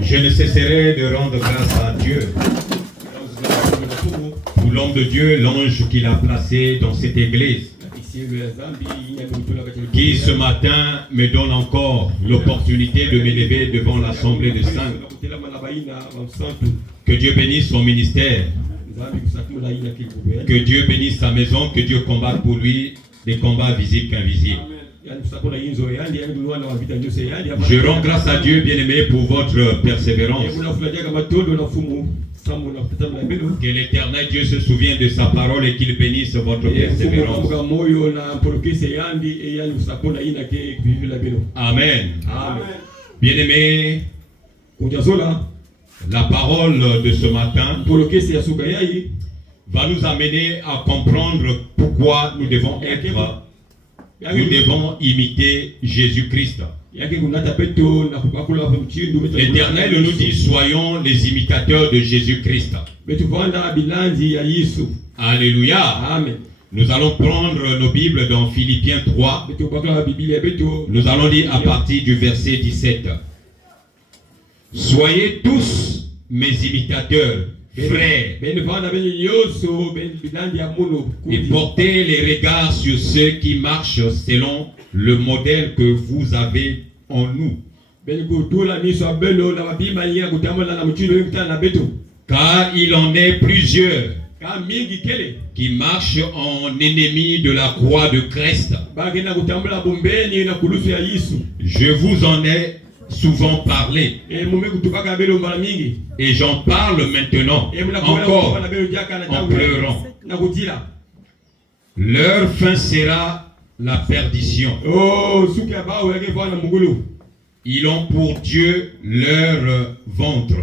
Je ne cesserai de rendre grâce à Dieu pour l'homme de Dieu, l'ange qu'il a placé dans cette église, qui ce matin me donne encore l'opportunité de m'élever devant l'assemblée de saints. Que Dieu bénisse son ministère, que Dieu bénisse sa maison, que Dieu combatte pour lui des combats visibles qu'invisibles. Je rends grâce à Dieu, bien-aimé, pour votre persévérance. Que l'Éternel Dieu se souvienne de sa parole et qu'il bénisse votre persévérance. Amen. Bien-aimé, la parole de ce matin va nous amener à comprendre pourquoi nous devons imiter Jésus-Christ. L'Éternel nous dit, soyons les imitateurs de Jésus-Christ. Alléluia. Amen. Nous allons prendre nos Bibles dans Philippiens 3. Nous allons lire à partir du verset 17. Soyez tous mes imitateurs, frères, et portez les regards sur ceux qui marchent selon le modèle que vous avez en nous. Car il en est plusieurs qui marchent en ennemis de la croix de Christ. Je vous en ai souvent parlé et j'en parle maintenant encore en pleurant. Leur fin sera la perdition. Ils ont pour Dieu leur ventre.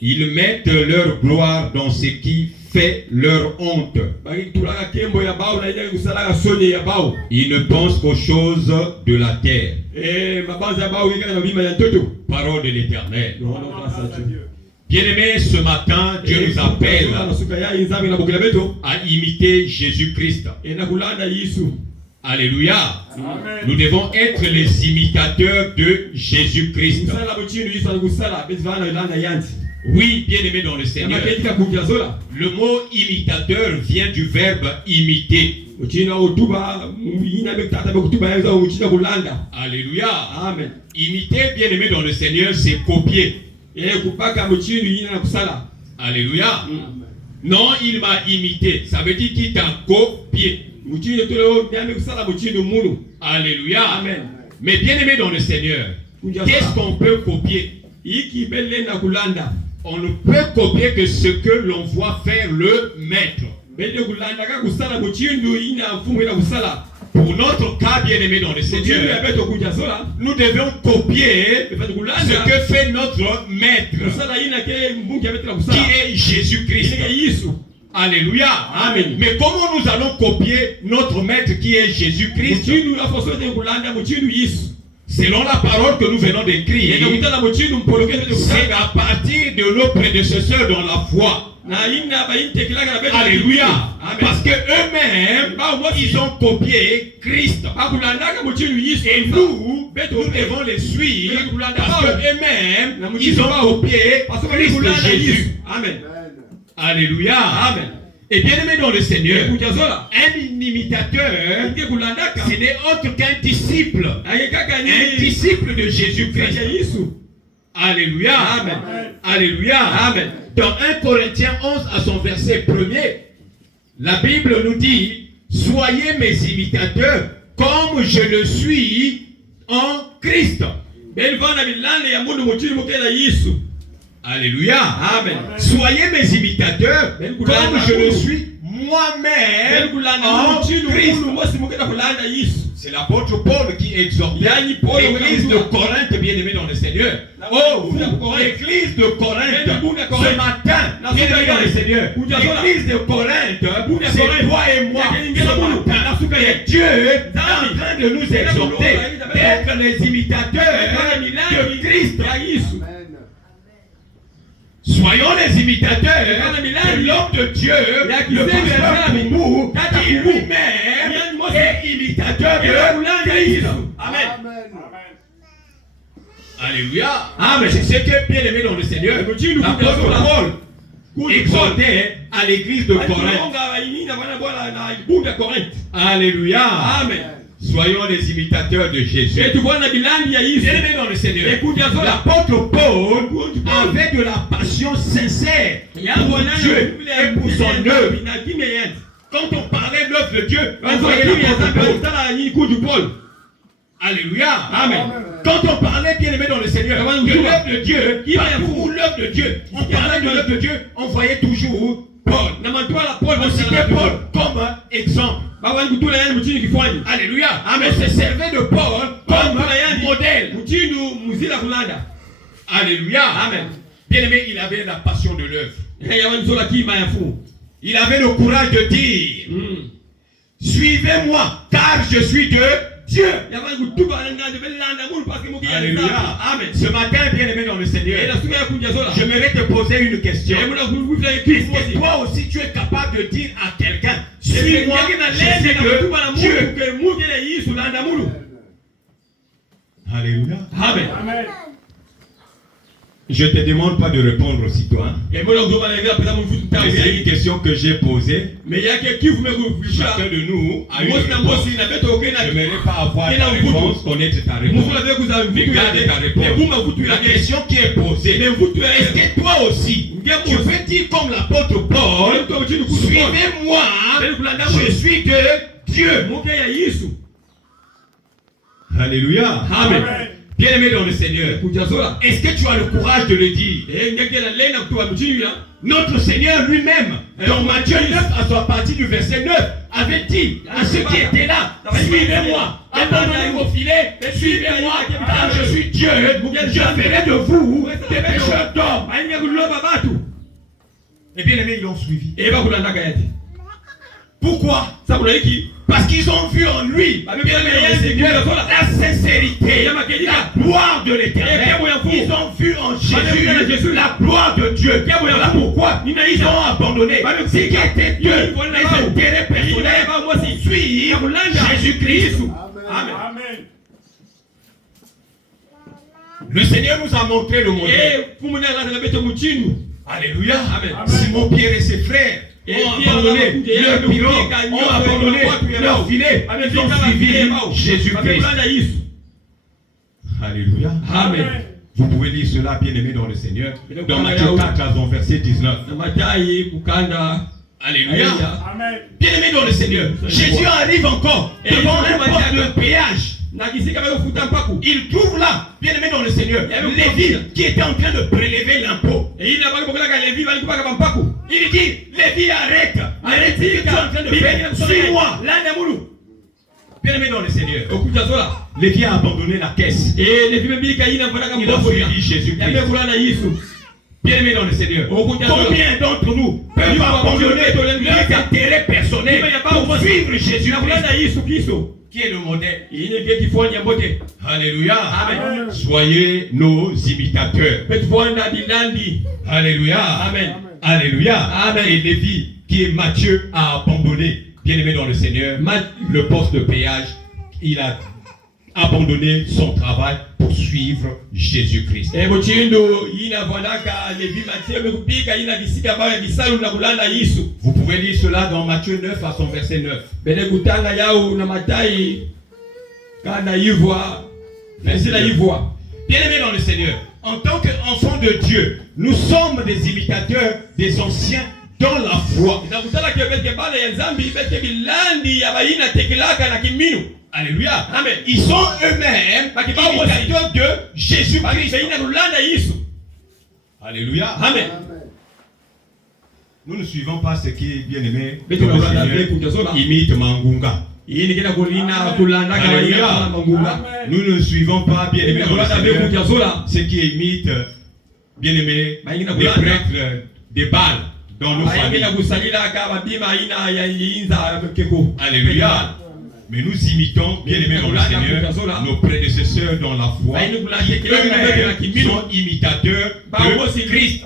Ils mettent leur gloire dans ce qui fait leur honte. Ils ne pensent qu'aux choses de la terre. Parole de l'Éternel. Bien-aimés, ce matin, Dieu nous appelle à imiter Jésus-Christ. Alléluia. Amen. Nous devons être les imitateurs de Jésus-Christ. Oui, bien-aimé dans le Seigneur. Le mot imitateur vient du verbe imiter. Alléluia. Amen. Imiter, bien-aimé dans le Seigneur, c'est copier. Alléluia. Amen. Non, il m'a imité. Ça veut dire qu'il t'a copié. Alléluia. Amen. Mais bien-aimé dans le Seigneur, qu'est-ce qu'on peut copier? On ne peut copier que ce que l'on voit faire le maître. Pour notre cas, bien-aimé dans le Seigneur, nous devons copier ce que fait notre maître, qui est Jésus-Christ. Alléluia. Amen. Mais comment nous allons copier notre maître qui est Jésus-Christ? Selon la parole que nous venons d'écrire, c'est à partir de nos prédécesseurs dans la foi. Alléluia. Amen. Parce que eux-mêmes, ils ont copié Christ. Et nous devons les suivre parce qu'eux-mêmes, ils ont copié Christ Jésus. Amen. Alléluia. Amen. Et bien aimé dans le Seigneur, un imitateur, ce n'est autre qu'un disciple. Un disciple de Jésus-Christ. Alléluia. Amen. Alléluia. Amen. Dans 1 Corinthiens 11 à son verset 1er, la Bible nous dit, soyez mes imitateurs comme je le suis en Christ. Alléluia. Amen. Soyez mes imitateurs comme je le suis moi-même en Christ. C'est l'apôtre Paul qui exhortait l'église de Corinthe, bien-aimée dans le Seigneur. Oh, l'église de Corinthe, ce matin, bien-aimée dans le Seigneur, l'église de Corinthe, c'est toi et moi, ce matin. Et Dieu est en train de nous exhorter d'être les imitateurs de Christ. Soyons les imitateurs de l'homme de Dieu, le pasteur Boubou, qui lui-même est imitateur de Christ. Amen. Alléluia. Amen. C'est ce que bien aimé dans le Seigneur. L'apôtre Paul exhortait à l'église de Corinthe. Alléluia. Amen. Soyons les imitateurs de Jésus. Bien aimé dans le Seigneur. L'apôtre Paul avait de la passion sincère pour Dieu et pour son œuvre. Quand on parlait de l'œuvre de Dieu, on voyait l'apôtre Paul. Alléluia. Amen. Quand on parlait, bien aimé dans le Seigneur, de l'œuvre de Dieu, pour l'œuvre de Dieu, on parlait de l'œuvre de Dieu, on voyait toujours Paul. On citait Paul comme exemple. Alléluia. Amen. On se servait de Paul comme modèle. Alléluia. Amen. Bien aimé, il avait la passion de l'œuvre. Il avait le courage de dire, suivez-moi, car je suis de Dieu. Alléluia. Amen. Ce matin, bien aimé dans le Seigneur, j'aimerais te poser une question. Est-ce que toi aussi tu es capable de dire à quelqu'un, suis-moi, je suis de Dieu. Alléluia. Amen. Amen. Je ne te demande pas de répondre aussitôt. C'est une question que j'ai posée. Chacun de nous a une réponse. Je n'aimerais pas avoir ta réponse, connaître ta réponse. Regarde ta réponse. La question qui est posée, est-ce que toi aussi, tu veux dire comme l'apôtre Paul, suivez-moi, je suis de Dieu. Alléluia. Amen. Bien aimé dans le Seigneur, est-ce que tu as le courage de le dire? Notre Seigneur lui-même, dans Matthieu 9, à sa partie du verset 9, avait dit à ceux qui étaient là, suivez-moi, abandonnez vos filets, suivez-moi, car je suis Dieu, je ferai de vous des pêcheurs d'hommes. Et bien aimé, ils l'ont suivi. Pourquoi? Parce qu'ils ont vu en lui la sincérité, la gloire de l'Éternel. Ils ont vu en Jésus la gloire de Dieu. Voilà pourquoi ils ont abandonné ce qui était Dieu, les intérêts personnels, suivre Jésus-Christ. Amen. Le Seigneur nous a montré le modèle. Alléluia. Simon-Pierre et ses frères ont abandonné leur pirogue, ont abandonné leur filet, ils ont suivi Jésus-Christ. Alléluia. Amen. Vous pouvez lire cela, bien aimé dans le Seigneur, dans Matthieu 4, dans verset 19. Alléluia. Amen. Bien aimé dans le Seigneur, Jésus arrive encore devant un poste de péage. Il trouve là, bien aimé dans le Seigneur, Lévi qui était en train de prélever l'impôt. Il dit, Lévi, arrête ce que tu es en train de faire, suis-moi. Bien aimé dans le Seigneur, Lévi a abandonné la caisse. Il a suivi Jésus-Christ. Bien aimé dans le Seigneur, combien d'entre nous peuvent abandonner leurs intérêts personnels pour suivre Jésus-Christ, qui est le modèle? Alléluia. Amen. Soyez nos imitateurs. Alléluia. Amen. Alléluia. Amen. Et Lévi, qui est Matthieu, a abandonné, bien aimé dans le Seigneur, le poste de péage. Il a abandonné son travail pour suivre Jésus-Christ. Vous pouvez lire cela dans Matthieu 9 à son verset 9. Bien aimé dans le Seigneur, en tant qu'enfants de Dieu, nous sommes des imitateurs des anciens dans la foi. Alléluia. Amen. Ils sont eux-mêmes imitateurs de Jésus-Christ. Alléluia. Amen. Nous ne suivons pas ce qui est bien aimé. Imite Mangunga. Alléluia. Nous ne suivons pas, bien aimé, ce qui imite, bien aimé, des prêtres des Baals dans nos familles. Alléluia. Mais nous imitons, bien aimé dans le Seigneur, nos prédécesseurs dans la foi, qui sont imitateurs de Christ.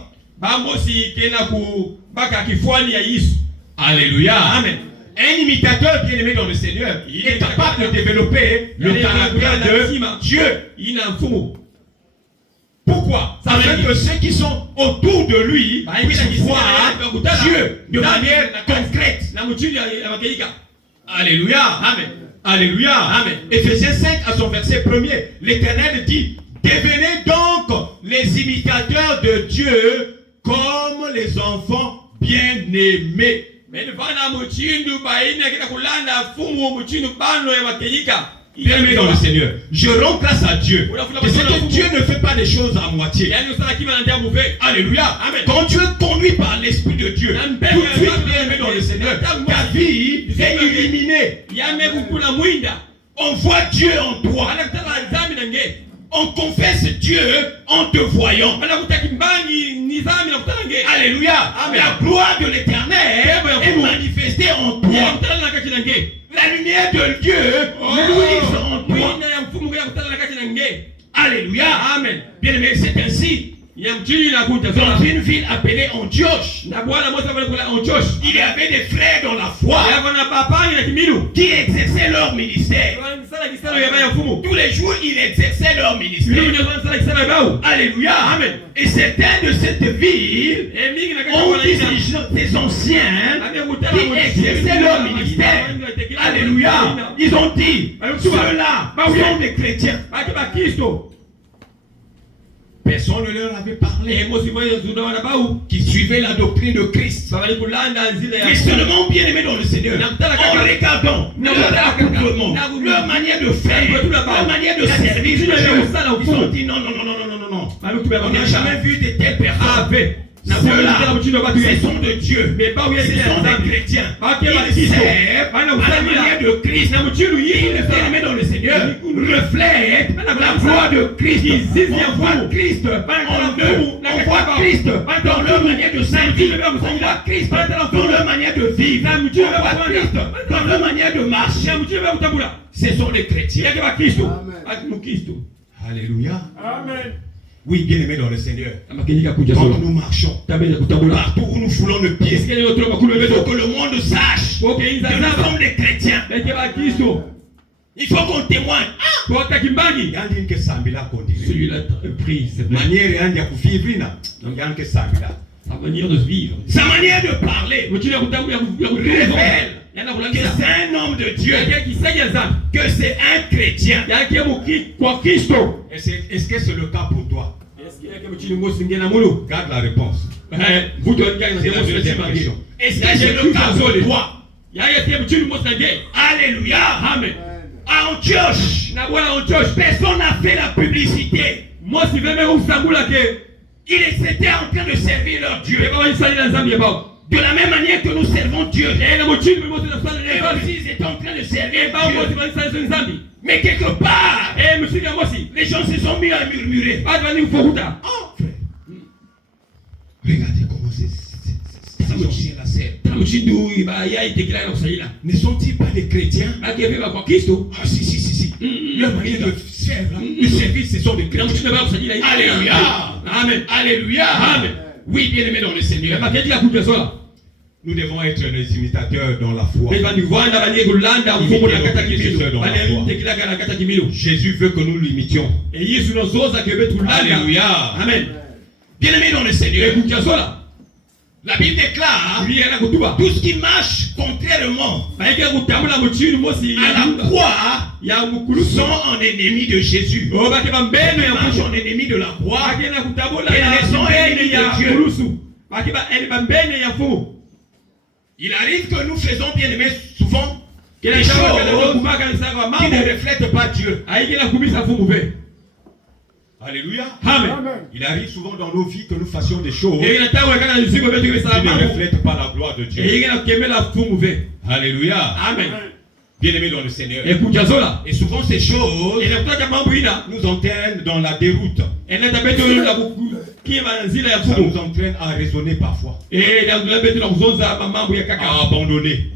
Alléluia. Amen. Un imitateur bien aimé dans le Seigneur est capable de développer le caractère de Dieu. Pourquoi? Afin que ceux qui sont autour de lui puissent voir Dieu de manière concrète. Alléluia. Amen. Alléluia. Amen. Éphésiens 5 à son verset 1er, l'Éternel dit: devenez donc les imitateurs de Dieu comme les enfants bien-aimés. Bien-aimé dans le Seigneur, je rends grâce à Dieu. Et c'est que Dieu ne fait pas des choses à moitié. Alléluia. Amen. Quand tu es conduit par l'Esprit de Dieu, tout de suite, bien-aimé dans le Seigneur, ta vie est illuminée. On voit Dieu en toi. On confesse Dieu en te voyant. Alléluia. Amen. La gloire de l'Éternel est manifestée en toi. La lumière de Dieu luise en toi. Alléluia. Amen. Bien aimé, c'est ainsi. Dans une ville appelée Antioche, il y avait des frères dans la foi qui exerçaient leur ministère. Tous les jours, ils exerçaient leur ministère. Alléluia. Amen. Et certains de cette ville ont dit des anciens qui exerçaient leur ministère. Alléluia. Ils ont dit, ceux-là sont des chrétiens. Personne ne leur avait parlé qui suivaient la doctrine de Christ. Mais seulement bien aimés dans le Seigneur, en regardant leur accouplement, leur manière de faire, leur manière de servir, ils ont dit non. On n'a jamais vu de telles personnes. Ceux-là, ce sont de Dieu. Ce sont des chrétiens. Ils servent à la manière de Christ. Ils ferment dans le Seigneur, reflètent la gloire de Christ. On voit Christ en eux. On voit Christ dans leur manière de servir. On voit Christ dans leur manière de vivre. On voit Christ dans leur manière de marcher. Ce sont les chrétiens. Alléluia. Amen. Oui, bien aimé dans le Seigneur. Quand nous marchons, partout où nous foulons le pied, il faut que le monde sache que nous sommes des chrétiens. Il faut qu'on témoigne. Celui-là prise. Sa manière de vivre. Sa manière de parler. Révèle que c'est un homme de Dieu. Que c'est un chrétien. Est-ce que c'est le cas pour toi? Garde la réponse. C'est la deuxième question. Est-ce que c'est le cas pour toi? Alléluia. Amen. À Antioche, personne n'a fait la publicité. Ils étaient en train de servir leur Dieu. De la même manière que nous servons Dieu. Et aussi ils étaient en train de servir Dieu. Mais quelque part, les gens se sont mis à murmurer. Oh frère, regardez comment ces anciens la servent. Ne sont-ils pas des chrétiens? Ah si. Leur manière de faire, de servir, ce sont des chrétiens. Alléluia. Amen. Alléluia. Amen. Oui, bien aimé dans le Seigneur. Nous devons être des imitateurs dans la foi. Jésus veut que nous l'imitions. Alléluia. Amen. Bien aimé dans le Seigneur. La Bible déclare tout ce qui marche contrairement à la croix sont en ennemi de Jésus. Ils marchent en ennemi de la croix. Ils sont ennemis de Dieu. Il arrive que nous faisons, bien aimé, souvent des choses qui ne reflètent pas Dieu. Alléluia. Amen. Il arrive souvent dans nos vies que nous fassions des choses qui ne reflètent pas la gloire de Dieu. Alléluia. Amen. Bien aimé dans le Seigneur. Et souvent ces choses nous entraînent dans la déroute. Ça nous entraîne à raisonner parfois. À abandonner.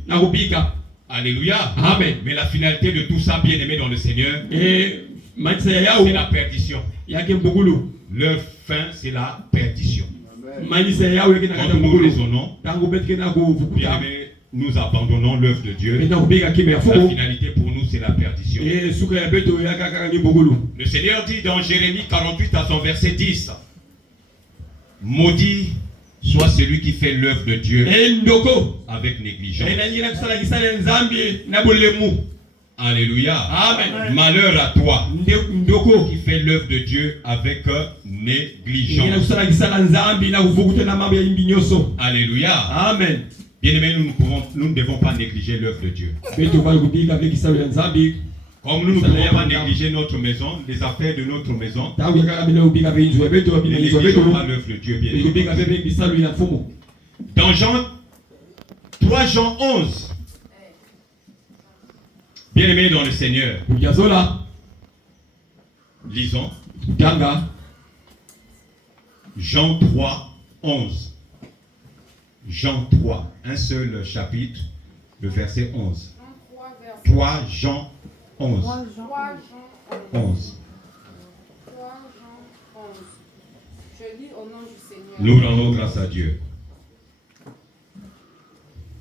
Alléluia. Amen. Mais la finalité de tout ça, bien aimé dans le Seigneur, c'est la perdition. Leur fin, c'est la perdition. Quand nous raisonnons, bien aimé, nous abandonnons l'œuvre de Dieu. La finalité pour nous, c'est la perdition. Le Seigneur dit dans Jérémie 48 à son verset 10, maudit soit celui qui fait l'œuvre de Dieu avec négligence. Alléluia. Amen. Malheur à toi qui fait l'œuvre de Dieu avec négligence. Alléluia. Amen. Bien-aimés, nous ne devons pas négliger l'œuvre de Dieu. Comme nous ne pouvons pas négliger notre maison, les affaires de notre maison, ne négligeons pas l'œuvre de Dieu, bien évidemment. Dans 3 Jean 11, bien-aimés dans le Seigneur, lisons Jean 3, 11. Jean 3, un seul chapitre, le verset 11. 3 Jean 11. 11. 3 Jean 11. Je lis au nom du Seigneur. Nous rendons grâce à Dieu.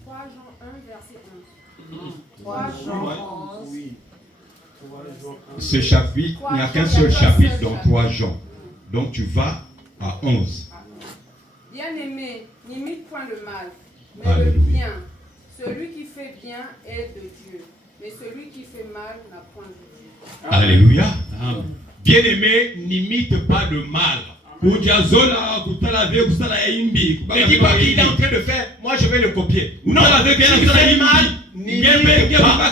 3 Jean 1, verset 11. 3 Jean 11. Ce chapitre, il n'y a qu'un seul chapitre dans 3 Jean. Donc tu vas à 11. Bien-aimé, n'imite point le mal, mais Alléluia. le bien. Celui qui fait bien est de Dieu, mais celui qui fait mal n'a point de Dieu. Alléluia. Bien-aimé, n'imite pas le mal. Ne dis pas qu'il est en train de faire, moi je vais le copier. Non, s'il fait mal, n'imite pas.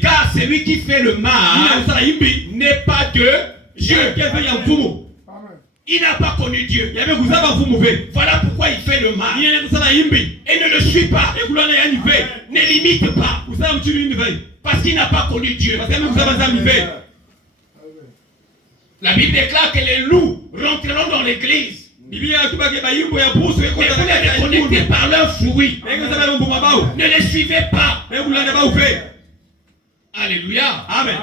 Car celui qui fait le mal n'est pas de Dieu. Il n'a pas connu Dieu. Voilà pourquoi il fait le mal. Et ne le suit pas. Ne l'imite pas. Parce qu'il n'a pas connu Dieu. La Bible déclare que les loups rentreront dans l'église. Et vous les reconnaissez par leurs fruits. Ne les suivez pas. Alléluia. Amen.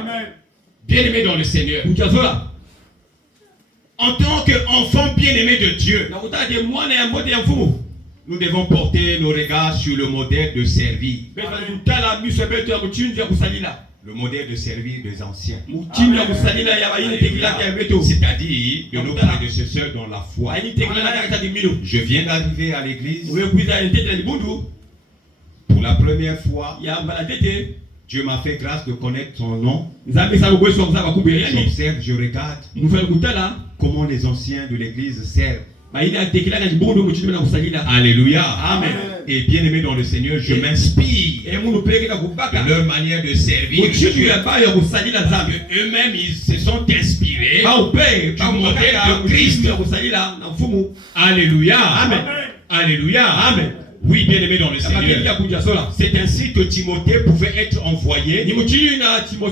Bien-aimé dans le Seigneur. En tant qu'enfants bien-aimés de Dieu, nous devons porter nos regards sur le modèle de servir. Le modèle de servir des anciens. C'est-à-dire de nos prédécesseurs dans la foi. Je viens d'arriver à l'église. Pour la première fois, Dieu m'a fait grâce de connaître son nom. J'observe, je regarde comment les anciens de l'église servent. Alléluia. Amen. Et bien aimé dans le Seigneur, je m'inspire de leur manière de servir. Eux-mêmes, ils se sont inspirés du modèle de Christ. Alléluia. Amen. Alléluia. Amen. Oui, bien aimé dans le Seigneur. C'est ainsi que Timothée pouvait être envoyé par son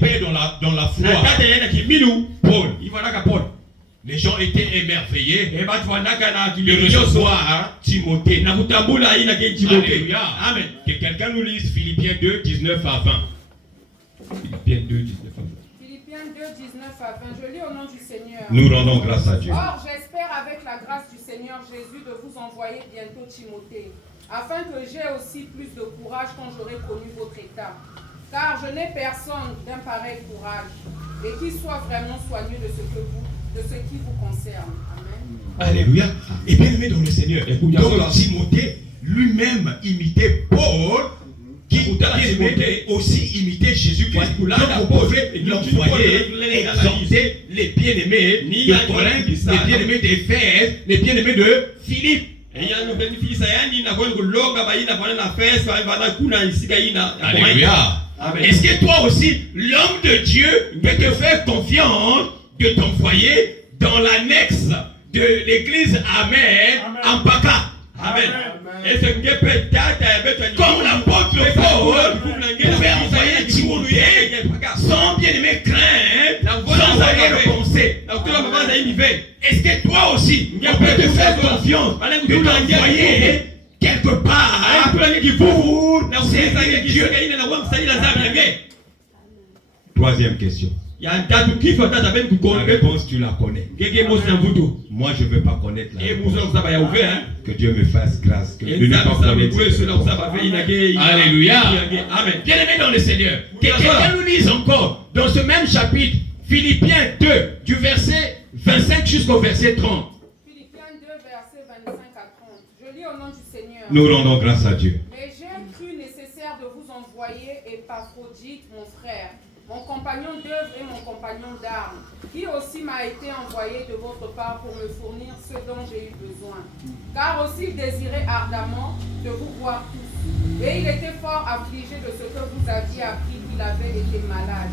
père dans la foi. Paul. Les gens étaient émerveillés de recevoir Timothée. Alléluia. Amen. Que quelqu'un nous lise Philippiens 2, 19 à 20. Philippiens 2, 19 à 20. Philippiens 2, 19 à 20. Je lis au nom du Seigneur. Nous rendons grâce à Dieu. Or, j'espère avec la grâce du Seigneur Jésus de vous envoyer bientôt Timothée, afin que j'aie aussi plus de courage quand j'aurai connu votre état. Car je n'ai personne d'un pareil courage, et qui soit vraiment soigneux de ce qui vous concerne. Amen. Alléluia. Et bien aimé dans le Seigneur. Donc Timothée lui-même imitait Paul, qui aussi imitait Jésus-Christ. Donc vous pouvez l'envoyer, exhorter les bien-aimés de Corinthe, les bien-aimés d'Éphèse, les bien-aimés de Philippe. Alléluia. Est-ce que toi aussi, l'homme de Dieu peut te faire confiance de t'envoyer dans l'annexe de l'église Amen en Paka? Amen. Comme l'apôtre Paul pouvait envoyer Timothée sans bien-aimé crainte, sans arrière-pensée. Est-ce que toi aussi, on peut te faire confiance de t'envoyer quelque part pour servir Dieu? Troisième question. Ya tatu kifo tata ben La kukonde. réponse, tu la connais. Gege mosi na mvuto. Moi, je ne veux pas connaître la Et réponse. muso kusaba ya ouvert hein. Que Dieu me fasse grâce. Que Et de ne ça pas ça me connaître pouvez cette cela réponse. kusaba fait inage. Alléluia. Amen. Bien-aimés dans le Seigneur, que quelqu'un nous lise encore dans ce même chapitre, Philippiens 2, du verset 25 jusqu'au verset 30. Philippiens 2, versets 25 à 30. Je lis au nom du Seigneur. Nous rendons grâce à Dieu. Mais j'ai cru nécessaire de vous envoyer Épaphrodite, mon frère, mon compagnon d'œuvre et mon compagnon d'armes, qui aussi m'a été envoyé de votre part pour me fournir ce dont j'ai eu besoin. Car aussi il désirait ardemment de vous voir tous. Et il était fort affligé de ce que vous aviez appris qu'il avait été malade.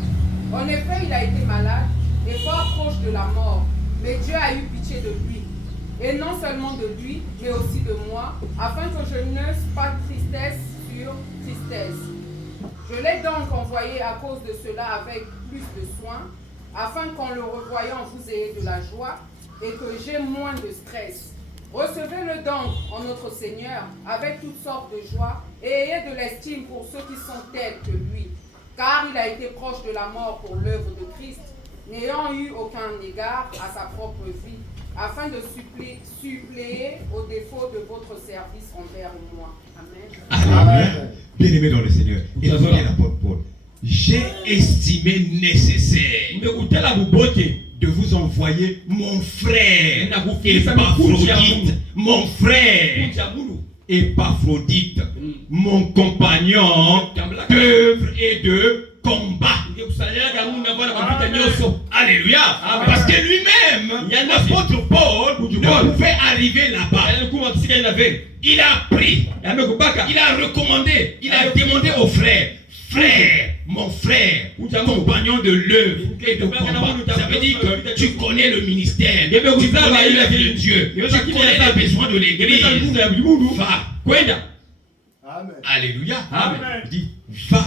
En effet, il a été malade et fort proche de la mort. Mais Dieu a eu pitié de lui. Et non seulement de lui, mais aussi de moi, afin que je n'eusse pas tristesse sur tristesse. Je l'ai donc envoyé à cause de cela avec plus de soin, afin qu'en le revoyant, vous ayez de la joie et que j'ai moins de stress. Recevez-le donc en notre Seigneur avec toutes sortes de joie et ayez de l'estime pour ceux qui sont tels que lui. Car il a été proche de la mort pour l'œuvre de Christ, n'ayant eu aucun égard à sa propre vie, afin de suppléer aux défauts de votre service envers moi. Amen. Alléluia. Bien-aimés dans le Seigneur, écoutez l'apôtre Paul. J'ai estimé nécessaire de vous envoyer mon frère Épaphrodite, mon frère Épaphrodite, mon compagnon d'œuvre et de combat. Alléluia. Parce que lui-même, l'apôtre Paul, ne pouvait arriver là-bas. Il a pris, il a recommandé, il a demandé aux frères, frère, mon frère, compagnon de l'œuvre et de combat. Ça veut dire que tu connais le ministère, tu connais l'œuvre de Dieu, tu connais les besoins de l'église. Va. Amen. Alléluia. Amen. Il dit, va.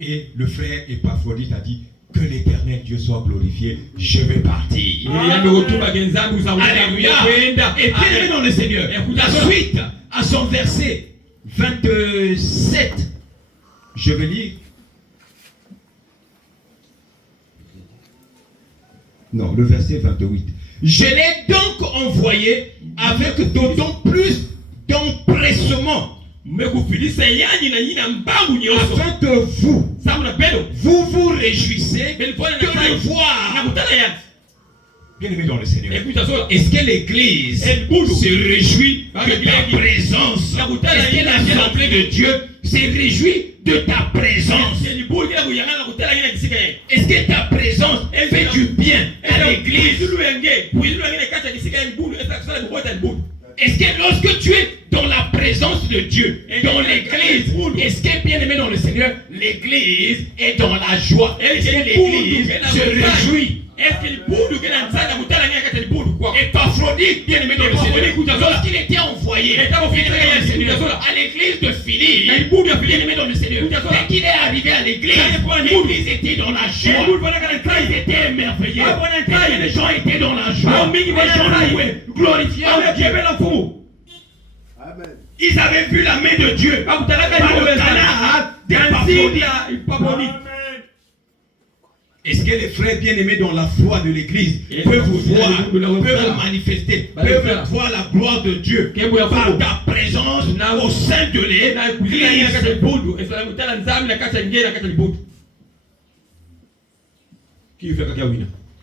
Et le frère Épaphrodite a dit, que l'éternel Dieu soit glorifié, je vais partir. Alléluia. Et bien dans le Seigneur. La suite à son verset 27. Je vais lire. Non, le verset 28. Je l'ai donc envoyé avec d'autant plus d'empressement. Afin que vous vous réjouissez de le voir. Bien-aimé dans le Seigneur, est-ce que l'Église se réjouit de ta présence? Est-ce que l'Assemblée de Dieu se réjouit de ta présence? Est-ce que ta présence fait du bien à l'Église? Est-ce que lorsque tu es dans la présence de Dieu, dans l'église, est-ce que bien aimé dans le Seigneur, l'église est dans la joie? Est-ce que l'église se réjouit? Épaphrodite, bien aimé dans le Seigneur, lorsqu'il était envoyé à l'église de Philippe, bien aimé dans le Seigneur, dès qu'il est arrivé à l'église, l'église était dans la joie, l'église était émerveillée, les gens étaient dans la joie, les gens louaient, glorifiaient Dieu. Amen. Ils avaient vu la main de Dieu par le canard d'Épaphrodite. Est-ce que les frères bien-aimés dans la foi de l'église peuvent voir, peuvent manifester, peuvent voir la gloire de Dieu par ta présence au sein de l'église?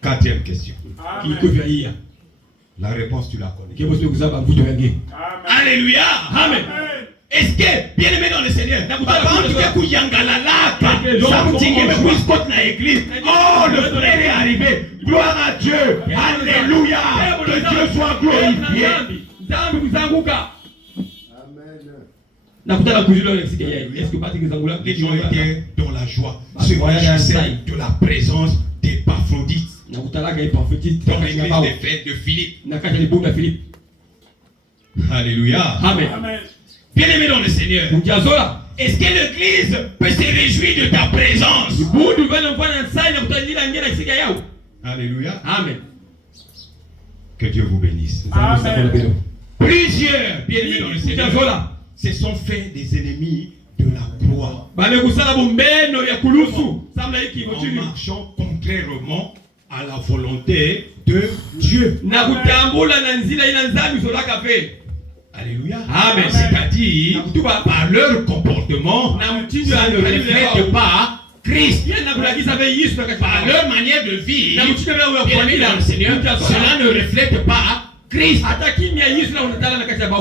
Quatrième question. La réponse, tu la connais. Alléluia. Amen. Est-ce que, bien aimé dans le Seigneur, oh, le frère est arrivé. Gloire à Dieu. Alléluia. Que Dieu soit glorifié. Amen. Les gens étaient dans la joie, se réjouissaient de la présence d'Épaphrodite dans l'église des fêtes de Philippe. Alléluia. Amen. Bien-aimé dans le Seigneur, est-ce que l'église peut se réjouir de ta présence? Alléluia. Amen. Que Dieu vous bénisse. Plusieurs, bien-aimés dans le Seigneur, se sont fait des ennemis de la bois. En marchant contrairement à la volonté de Dieu. Alléluia. Amen. C'est-à-dire, par leur comportement, ça ne reflète pas Christ. Par leur manière de vivre, bien-aimés dans le Seigneur, cela ne reflète pas Christ.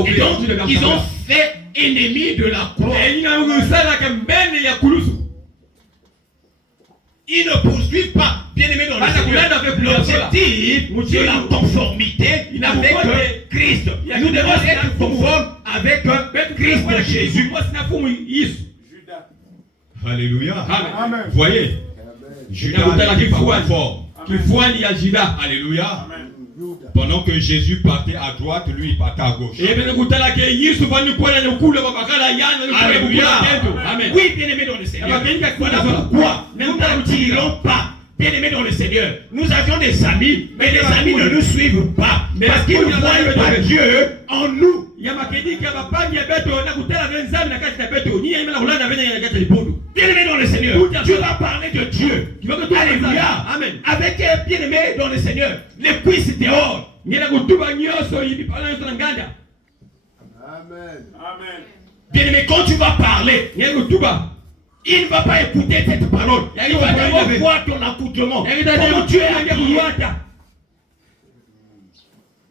Et donc, ils ont fait ennemi de la croix. Ils ne poursuivent pas, bien-aimés dans le Seigneur, l'objectif de la conformité avec Christ. Nous devons être conformes avec Christ Jésus. Alléluia. Amen. Vous voyez, Judas n'était pas conforme. Alléluia. Pendant que Jésus partait à droite, lui il partait à gauche. Amen. Oui, bien-aimés dans le Seigneur. Voilà pourquoi nous n'attirons pas, bien-aimés dans le Seigneur. Nous avions des amis, mais les amis ne nous suivent pas. Parce qu'ils ne voient pas Dieu en nous. Bien-aimé dans le Seigneur, tu vas parler de Dieu. Alléluia. Amen. Avec bien-aimé dans le Seigneur, les cuisses dehors. Amen. Bien-aimé, quand tu vas parler, il ne va pas écouter cette parole. Il va d'abord voir ton accoutrement. Comment tu es habillé.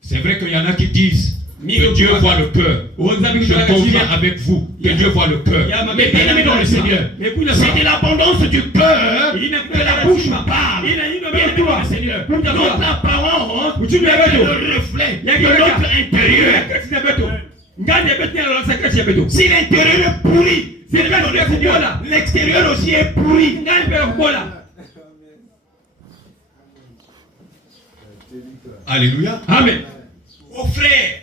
C'est vrai qu'il y en a qui disent que Dieu voit le cœur. Je conviens avec vous que Dieu voit le cœur. Mais bien-aimé dans le Seigneur, c'est de l'abondance du cœur que la bouche parle. Bien-aimé dans le Seigneur, notre apparence est le reflet de notre intérieur. Si l'intérieur est pourri, l'extérieur aussi est pourri. Alléluia. Amen. Ô frère,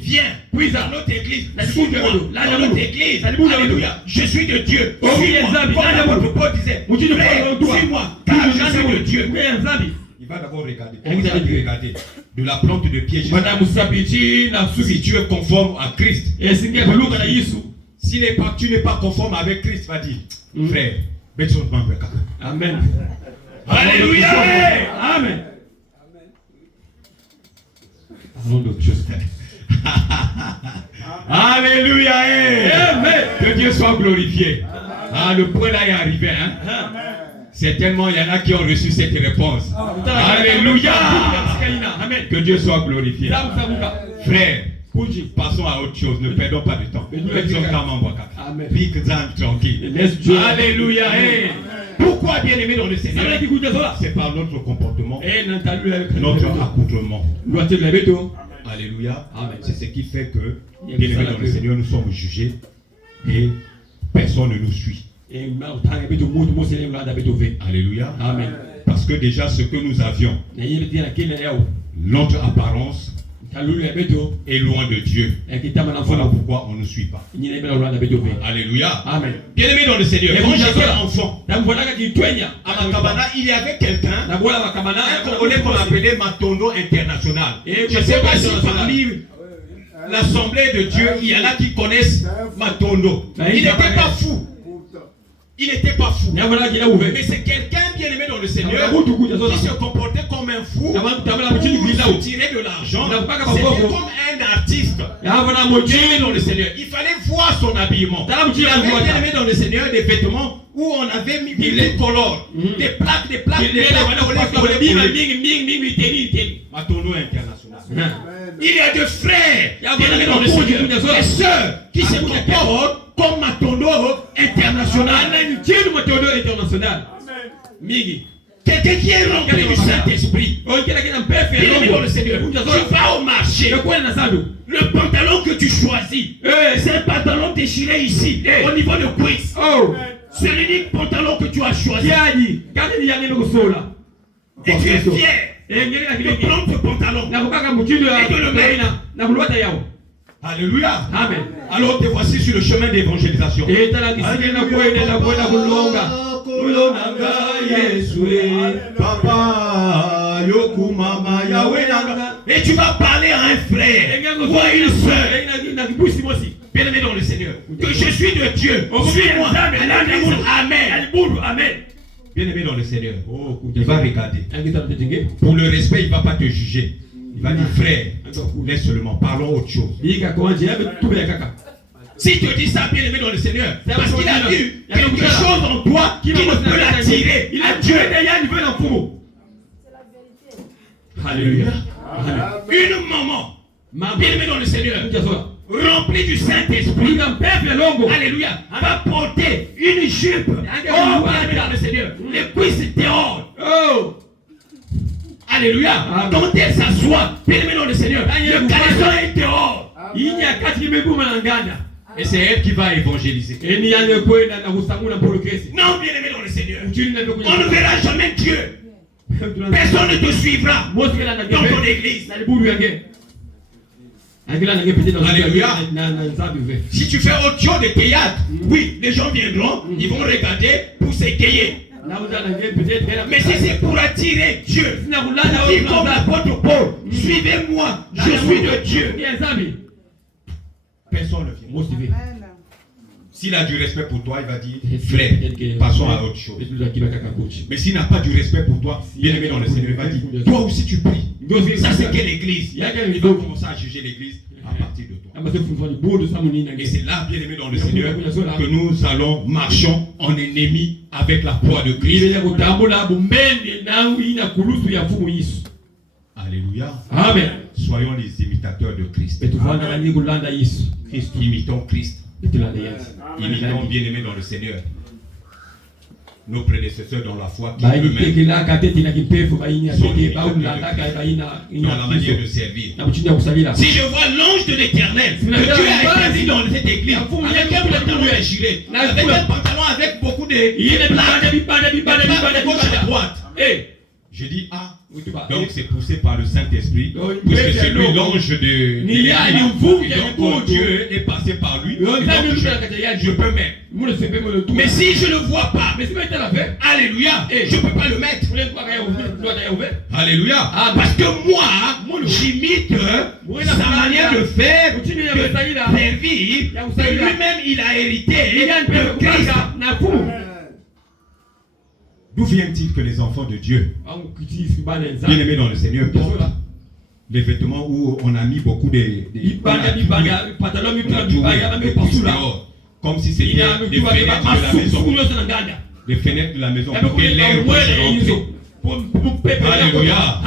viens, puis dans notre église. Dans notre église. Alléluia. Je suis de Dieu. Suis-moi. Comme votre Paul disait. Frère, suis-moi, car je suis de Dieu. Il va d'abord regarder. De la plante de pied jusqu'à si tu es conforme à Christ. Si tu n'es pas conforme avec Christ, va dire, frère, Amen. Alléluia. Amen. Alléluia. Amen. Que Dieu soit glorifié. Le point là est arrivé. Certainement, il y en a qui ont reçu cette réponse. Alléluia. Amen. Que Dieu soit glorifié. Frère, passons à autre chose. Ne perdons pas de temps. Amen. Tranquille. Alléluia. Pourquoi, bien-aimé dans le Seigneur? C'est par notre comportement, notre accoutrement. Alléluia. C'est ce qui fait que, bien-aimé dans le Seigneur, nous sommes jugés et personne ne nous suit. Alléluia. Amen. Parce que déjà ce que nous avions, notre apparence est loin de Dieu. Voilà pourquoi on ne nous suit pas. Alléluia. Amen. Bien-aimé dans le Seigneur, quand j'étais enfant, à Makabana, il y avait quelqu'un, un Congolais qu'on appelait Matondo International. Je ne sais pas si parmi l'Assemblée de Dieu, il y en a qui connaissent Matondo. Il n'était pas fou. Il n'était pas fou. Mais c'est quelqu'un bien-aimé dans le Seigneur qui se comportait comme un fou pour se tirer de l'argent. C'était comme un artiste bien-aimé dans le Seigneur. Il fallait voir son habillement. Il avait bien-aimé dans le Seigneur des vêtements où on avait mis des colores, des plaques, Matondo International. Il y a des frères bien-aimés dans le Seigneur, des sœurs qui se comportent comme Matondo International. Quelqu'un qui est rempli du Saint-Esprit. Bien-aimé dans le Seigneur. Tu vas au marché. Le pantalon que tu choisis, c'est un pantalon déchiré ici, au niveau de cuisse. C'est l'unique pantalon que tu as choisi. Et tu es fier de prendre ce pantalon et de le mettre. Alléluia. Amen. Alors te voici sur le chemin d'évangélisation. Papa, Yoku Mama, Yahweh. Et tu vas parler à un frère ou à une soeur. bien-aimé dans le Seigneur, que je suis de Dieu. Suis-moi. Amen. Bien-aimé dans le Seigneur, il va regarder. Pour le respect, il ne va pas te juger. Il va dire, frère, laisse seulement, parlons autre chose. Si tu dis ça, bien-aimé dans le Seigneur, parce qu'il a vu quelque chose en toi qui ne peut l'attirer. Il a Dieu. Alléluia. Une maman, bien-aimé dans le Seigneur, remplie du Saint-Esprit, alléluia, va porter une jupe, bien-aimé dans le Seigneur, les cuisses dehors. Alléluia. Quand elle s'assoit, bien-aimé dans le Seigneur, le caleçon est dehors. Et c'est elle qui va évangéliser. Non, bien-aimé dans le Seigneur, on ne verra jamais Dieu. Personne ne te suivra dans ton église. Alléluia. Si tu fais autre chose de théâtre, oui, les gens viendront, ils vont regarder pour s'égayer. Mais si c'est pour attirer Dieu, dis comme l'apôtre Paul, suivez-moi, je suis de Dieu. Personne ne vient. S'il a du respect pour toi, il va dire, frère, passons à autre chose. Mais s'il n'a pas du respect pour toi, bien-aimé dans le Seigneur, il va dire, toi aussi tu pries. Ça c'est quelle église? Il va commencer à juger l'église à partir de toi. Et c'est là, bien-aimé dans le Seigneur, que nous allons marchons en ennemi avec la foi de Christ. Alléluia. Amen. Soyons les imitateurs de Christ. Christ, imitons Christ. Imitons bien-aimés dans le Seigneur. Nos prédécesseurs dans la foi qui eux-mêmes dans la manière de servir. Si je vois l'ange de l'Éternel, que Dieu a établi dans cette église, avec un pantalon déchiré, avec un pantalon avec beaucoup de plaques, gauche à droite. Je dis, donc c'est poussé par le Saint-Esprit, puisque c'est lui l'ange de donc Dieu est passé par lui, donc je peux mettre. Mais si je ne le vois pas, alléluia, je ne peux pas le mettre. Alléluia, parce que moi, j'imite sa manière de faire, de servir, que lui-même il a hérité de Christ. D'où vient-il que les enfants de Dieu, bien-aimés dans le Seigneur, portent les vêtements où on a mis beaucoup de comme si c'était des fenêtres de la maison. Les fenêtres de la maison pour que l'air puisse rentrer. Alléluia.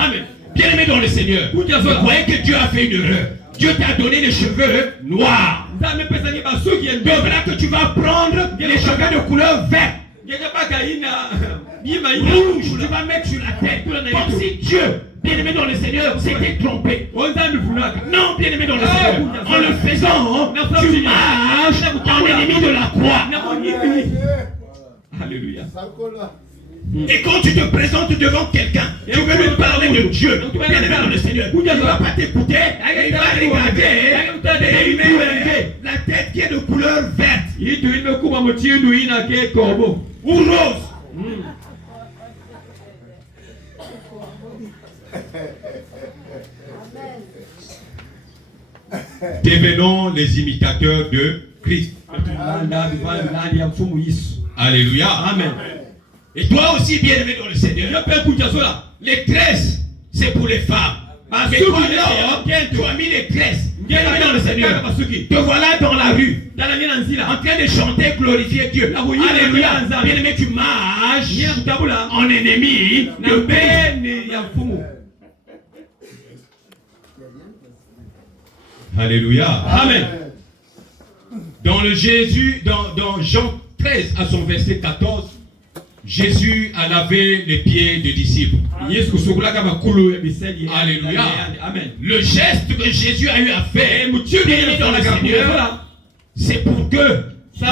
Bien-aimés dans le Seigneur, vous croyez que Dieu a fait une erreur. Dieu t'a donné les cheveux noirs. Donc là que tu vas prendre les cheveux de couleur verte. Rouge, tu vas mettre sur la tête. Comme si Dieu, bien-aimé dans le Seigneur, s'était trompé. Non, bien-aimé dans le Seigneur. En le faisant, tu marches en ennemi de la croix. Alléluia. Et quand tu te présentes devant quelqu'un, tu veux lui parler de Dieu, bien-aimé dans le Seigneur, il ne va pas t'écouter, il va regarder et il met la tête qui est de couleur verte ou rose. Devenons les imitateurs de Christ. Alléluia. Amen. Et toi aussi, bien-aimé dans le Seigneur, les tresses, c'est pour les femmes. Mais toi, tu as mis les tresses. Bien-aimé dans le Seigneur, te voilà dans la rue, en train de chanter, glorifier Dieu. Alléluia. Bien-aimé, tu marches en ennemi de Christ. Alléluia. Amen. Dans le Jésus, dans Jean 13 à son verset 14, Jésus a lavé les pieds des disciples. Alléluia. Amen. Le geste que Jésus a eu à faire dans le Seigneur, c'est pour que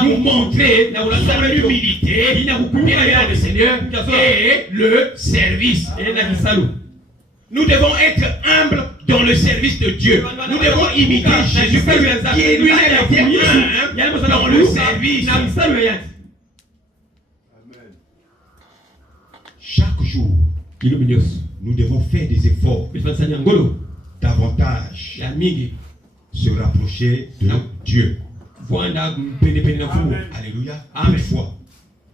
nous montrer son humilité dans le Seigneur et le service. Nous devons être humbles dans le service de Dieu. Nous devons imiter Jésus qui lui a été humble dans le service. Chaque jour, nous devons faire des efforts davantage se rapprocher de Dieu. Alléluia. Toutefois,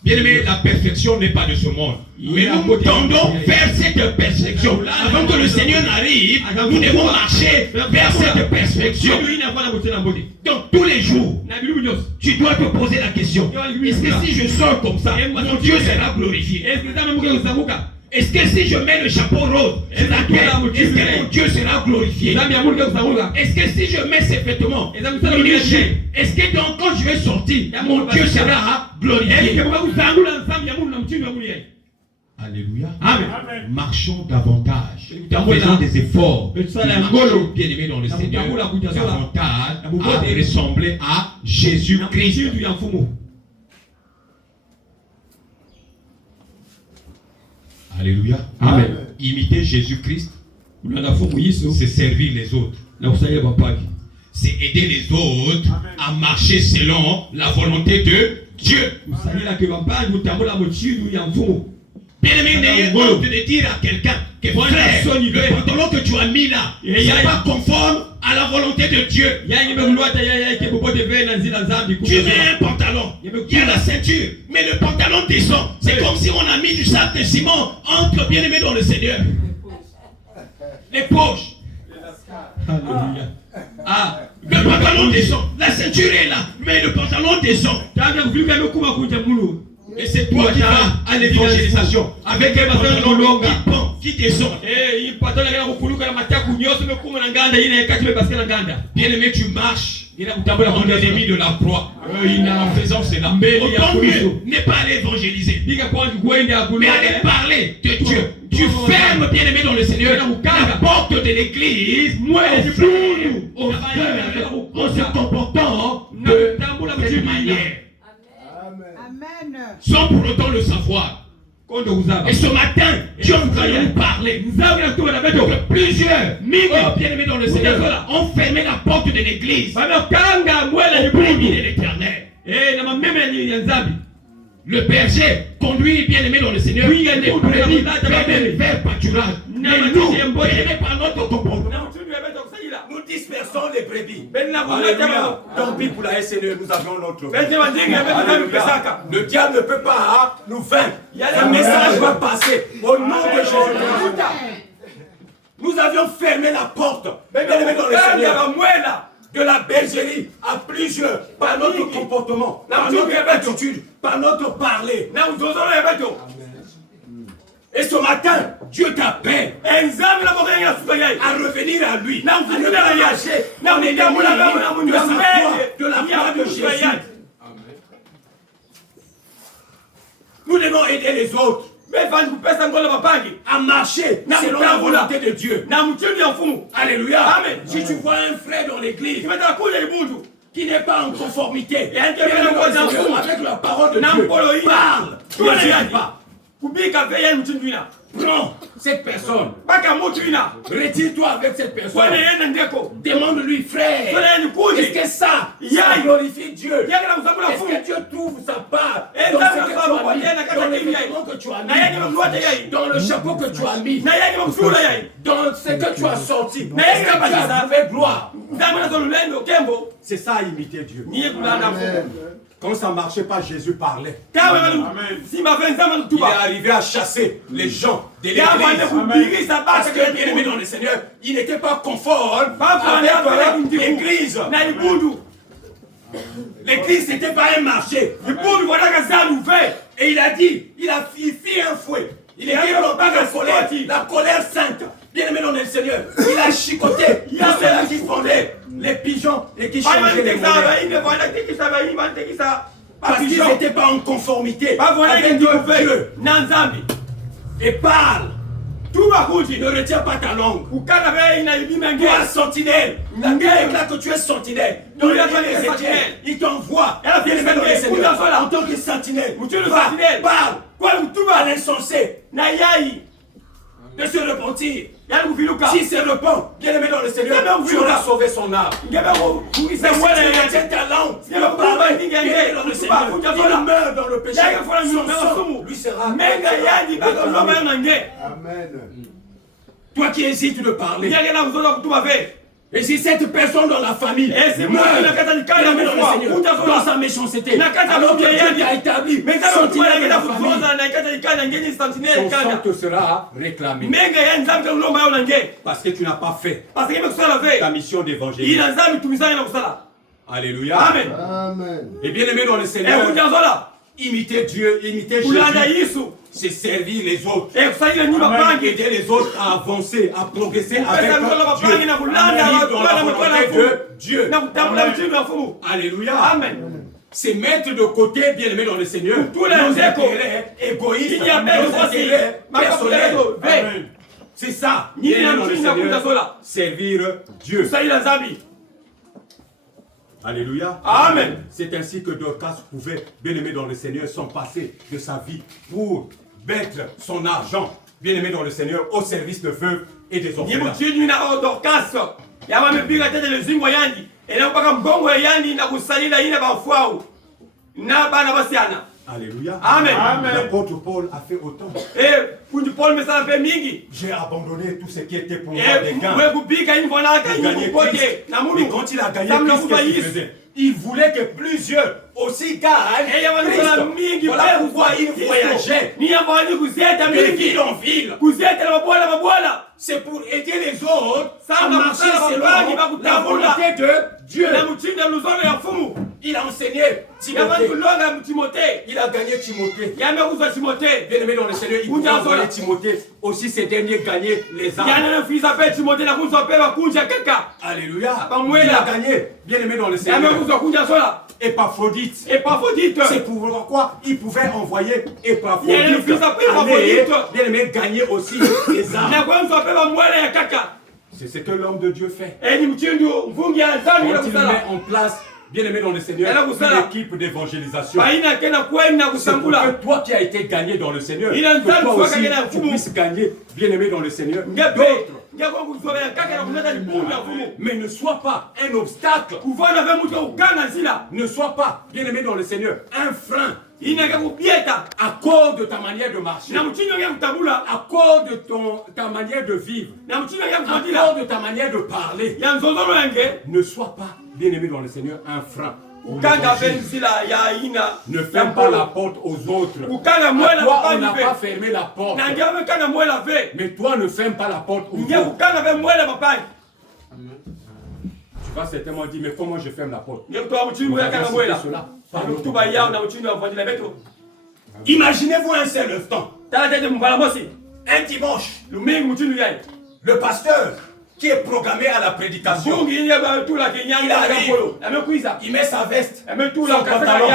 bien-aimé, la perfection n'est pas de ce monde. Mais nous tendons vers cette perfection. Avant que le Seigneur n'arrive, nous devons marcher vers cette perfection. Donc tous les jours, tu dois te poser la question. Est-ce que si je sors comme ça, mon Dieu sera glorifié? Est-ce que si je mets le chapeau rose, est-ce que mon Dieu sera glorifié? Est-ce que si je mets ces vêtements, est-ce que donc quand je vais sortir, mon Dieu sera glorifié? Alléluia. Amen. Marchons davantage. Faisons des efforts. Marchons, bien-aimés dans le Seigneur, davantage à ressembler à Jésus-Christ. Alléluia. Amen. Imiter Jésus-Christ, c'est servir les autres. C'est aider les autres à marcher selon la volonté de Dieu. Bien-aimé, n'ayez honte de dire à quelqu'un que frère, le pantalon que tu as mis là n'est pas conforme à la volonté de Dieu. Tu mets un pantalon, il y a la ceinture, mais le pantalon descend. C'est comme si on a mis du sac de ciment entre bien-aimés dans le Seigneur. Les poches. Alléluia. Le pantalon descend, la ceinture est là, mais le pantalon descend. Et c'est toi qui vas à l'évangélisation avec un pantalon qui pend, qui descend. Bien-aimé, tu marches en ennemi de la croix. En faisant cela, autant mieux n'est pas aller évangéliser, mais aller parler de Dieu. Tu fermes, bien-aimé dans le Seigneur, la porte de l'église en se comportant de cette manière. Sans pour autant le savoir. Et ce matin, Dieu voudrait nous parler. Plusieurs bien-aimés dans le Seigneur ont fermé la porte de l'église au béni de l'Éternel. Le berger conduit bien-aimé dans le Seigneur les brebis vers pâturage. Mais nous, bien-aimés par notre comportement, nous dispersons les brebis. Tant pis pour la SNE, nous avons notre. Le diable ne peut pas nous vaincre. Le message va passer au nom de Jésus. Nous avions fermé la porte. Bien-aimés dans le Seigneur. De la bergerie à plusieurs, par notre comportement, par notre attitude, par notre parler. Et ce matin, Dieu t'appelle à revenir à lui, à ne pas lâcher, de la part de Jésus. Nous devons aider les autres à marcher selon la volonté de Dieu. Alléluia. Amen. Si tu vois un frère dans l'église qui n'est pas en conformité avec la parole de Dieu, parle, ne dis pas. Prends cette personne. Retire-toi avec cette personne. Demande-lui, frère, est-ce que ça glorifie Dieu? Est-ce que Dieu trouve sa part dans ce que tu as mis, dans les vêtements que tu as mis, dans le chapeau que tu as mis, dans ce que tu as sorti? Est-ce que tu as fait gloire? C'est ça, imiter Dieu. Quand ça ne marchait pas, Jésus parlait. Il est arrivé à chasser les gens de l'église. Parce que, bien-aimé dans le Seigneur, il n'était pas conforme avec l'église. L'église, ce n'était pas un marché. Et il a dit, il fit un fouet. Il est dit, la colère sainte. Bien-aimé dans le Seigneur, il a chicoté. Il y a ceux qui fondaient les pigeons et qui changeaient les monnaies. Parce qu'ils n'étaient pas en conformité avec Dieu. Et parle. Ne retiens pas ta langue. Toi, sentinelle. La guerre est là que tu es sentinelle. Dans les Ézéchiel, il t'envoie. Bien-aimé dans le Seigneur, en tant que sentinelle. Parle. À l'insensé de se repentir. S'il se repent, bien-aimé dans le Seigneur, tu auras sauvé son âme. Mais si tu retiens ta langue, il parle, bien-aimé dans le Seigneur, il meurt dans le péché, son sang lui sera Amen. Toi qui hésites de parler, Et si cette personne dans la famille meurt, bien-aimé dans le Seigneur, dans sa méchanceté, alors que Dieu t'a établi sentinelle de la famille, son sang te sera réclamé. Parce que tu n'as pas fait ta mission d'évangélisme. Alléluia. Amen. Amen. Et bien-aimé dans le Seigneur, imiter Dieu, imiter Jésus, c'est servir les autres. Aider les autres à avancer, à progresser avec Dieu. Dans la volonté de Dieu. Alléluia. Amen. C'est mettre de côté, bien-aimé dans le Seigneur, tous les intérêts égoïstes, nos intérêts personnels. Amen. C'est ça, bien-aimé dans le Seigneur, servir Dieu. Alléluia. Amen. C'est ainsi que Dorcas pouvait, bien-aimé dans le Seigneur, s'en passer de sa vie pour mettre son argent, bien-aimé dans le Seigneur, au service de veuves et des orphelins. Alléluia. Amen. L'apôtre Paul a fait autant. J'ai abandonné tout ce qui était pour moi des gains. Mais quand il a gagné, qu'est-ce qu'il faisait? Il voulait que plusieurs aussi gagnent Christ. Voilà pourquoi il voyageait de ville en ville. C'est pour aider les autres à marcher selon la volonté de Dieu. Il a enseigné Timothée. Il a gagné Timothée. Bien-aimé dans le Seigneur, il pouvait envoyer Timothée. Aussi, ces derniers gagnaient les âmes. Alléluia. Il a gagné, bien-aimé dans le Seigneur. Épaphrodite. C'est pourquoi il pouvait envoyer Épaphrodite. Bien-aimé, gagner aussi les âmes. C'est ce que l'homme de Dieu fait. Quand il met en place, bien-aimé dans le Seigneur, une équipe d'évangélisation. C'est pour que toi qui as été gagné dans le Seigneur, que toi aussi tu puisses gagner, bien-aimé dans le Seigneur, d'autres. Mais ne sois pas un obstacle. Ne sois pas, bien-aimé dans le Seigneur, un frein. À cause de ta manière de marcher, à cause de ta manière de vivre, à cause de ta manière de parler, ne sois pas, bien-aimé dans le Seigneur, un frein. Ne ferme pas la porte aux autres. Toi, on n'a pas fermé la porte. Mais toi, ne ferme pas la porte aux autres. Tu vas certainement dire, mais comment je ferme la porte? Imaginez-vous un seul instant. Un dimanche, le pasteur qui est programmé à la prédication, il arrive, il met sa veste, son pantalon,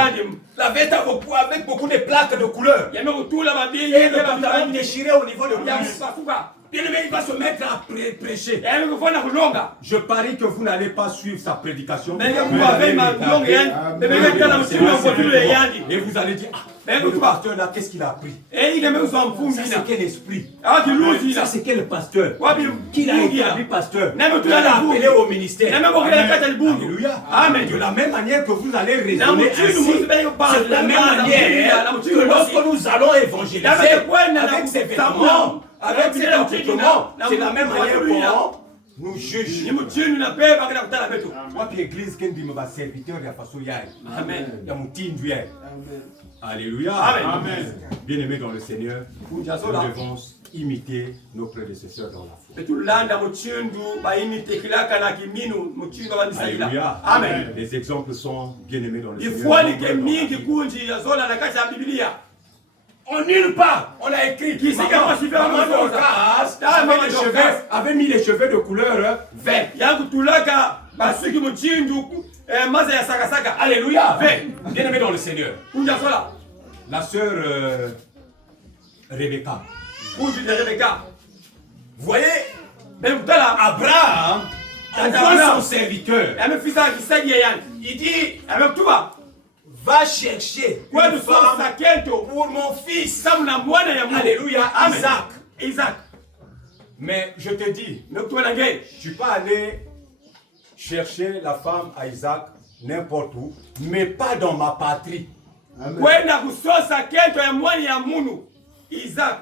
la veste avec beaucoup de plaques de couleur, et le pantalon déchiré au niveau de cuisse. Bien-aimé, il va se mettre à prêcher. Je parie que vous n'allez pas suivre sa prédication. Et vous allez dire, le pasteur là, qu'est-ce qu'il a appris? Ça c'est quel esprit? Ça c'est quel pasteur? Qui l'a établi pasteur? Il l'a appelé au ministère. Alléluia. Amen. De la même manière que vous allez raisonner ainsi, c'est de la même manière que lorsque nous allons évangéliser avec ces vêtements, avec ces comportements, c'est la même manière qu'on nous juge. Moi, l'église, qui est ma serviteur de la façon Amen. Alléluia. Amen. Bien-aimés dans le Seigneur, nous devons imiter nos prédécesseurs dans la foi. Alléluia. Amen. Les exemples sont bien-aimés dans le Seigneur. En nulle part, on a écrit qui avait mis les cheveux de couleur vert. Alléluia. Bien-aimé dans le Seigneur. La sœur Rebecca. Vous voyez, Abraham envoie son serviteur. Il dit, va chercher une femme pour mon fils. Alléluia. Isaac. Mais je te dis, tu peux aller chercher la femme à Isaac n'importe où, mais pas dans ma patrie. Isaac.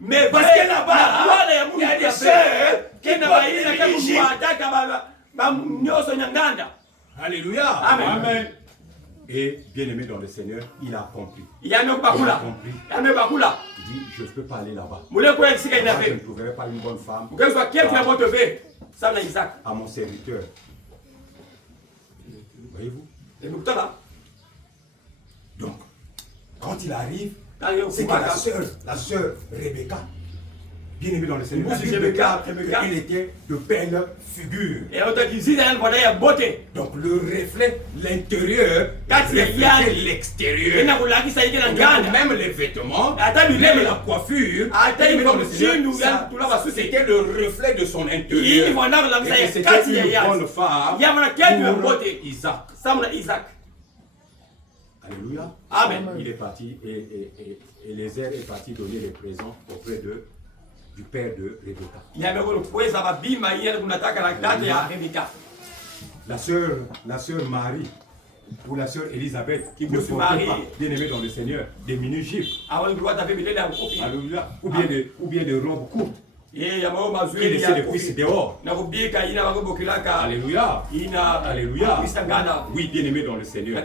Mais parce que là-bas, il y a des sœurs qui Alléluia. Amen. Et bien aimé dans le Seigneur, il a compris. Il a compris. Il dit, je ne peux pas aller là-bas. Je ne trouverai pas une bonne femme à mon serviteur. Voyez-vous? Donc, quand il arrive, c'est que la sœur Rebecca, bien aimée dans le Seigneur, il était de belle figure. Donc le reflet, l'intérieur, reflétait l'extérieur. Même les vêtements, même la coiffure, bien dans le Seigneur, c'était le reflet de son intérieur. Et c'était une bonne femme pour Isaac. Alléluia. Amen. Il est parti et Eliezer est parti donner les présents auprès du père de Rebecca. La sœur Marie, ou la sœur Élisabeth, qui ne portait pas, bien aimée dans le Seigneur, des mini-jupes. Alléluia. Ou bien des robes courtes. Qui laissaient les fils dehors. Alléluia. Alléluia. Oui, bien aimé dans le Seigneur.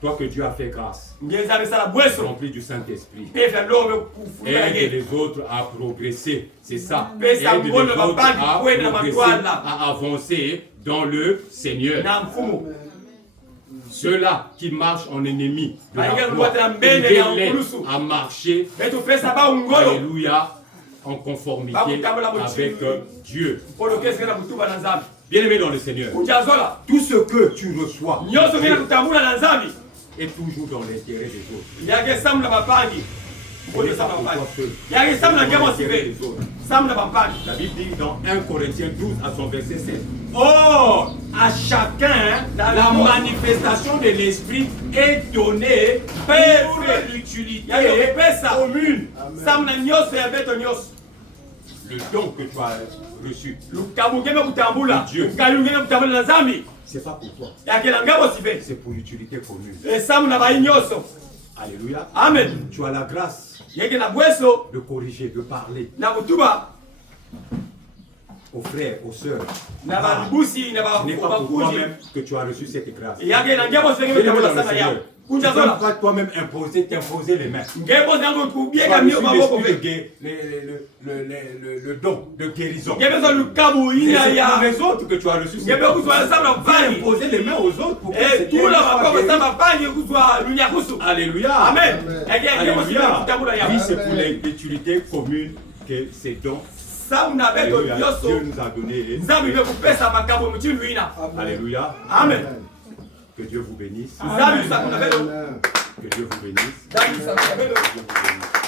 Toi que Dieu a fait grâce, rempli du Saint-Esprit, aide les autres à progresser, c'est ça. Aide les autres à progresser, à avancer dans le Seigneur. Ceux-là qui marchent en ennemi de la foi, aidez-les à marcher, alléluia, en conformité avec Dieu. Bien aimé dans le Seigneur, tout ce que tu reçois est toujours dans l'intérêt des autres. La Bible dit dans 1 Corinthiens 12 à son verset 16. Or, à chacun, la manifestation de l'Esprit est donnée pour l'utilité commune. Le don que tu as reçu de Dieu, c'est pas pour toi, c'est pour l'utilité commune. Alléluia. Amen. Tu as la grâce de corriger, de parler aux frères, aux sœurs. Ce n'est pas pour toi-même que tu as reçu cette grâce. Tu ne peux pas toi-même t'imposer les mains. Tu as reçu le don de guérison. C'est pour les autres que tu as reçu. Tu as imposé les mains aux autres pour que Alléluia. Amen. Alléluia. Oui, c'est pour l'utilité commune que ces dons Dieu nous a donné. Alléluia. Amen. Que Dieu vous bénisse. Amen. Que Dieu vous bénisse. Que Dieu vous bénisse.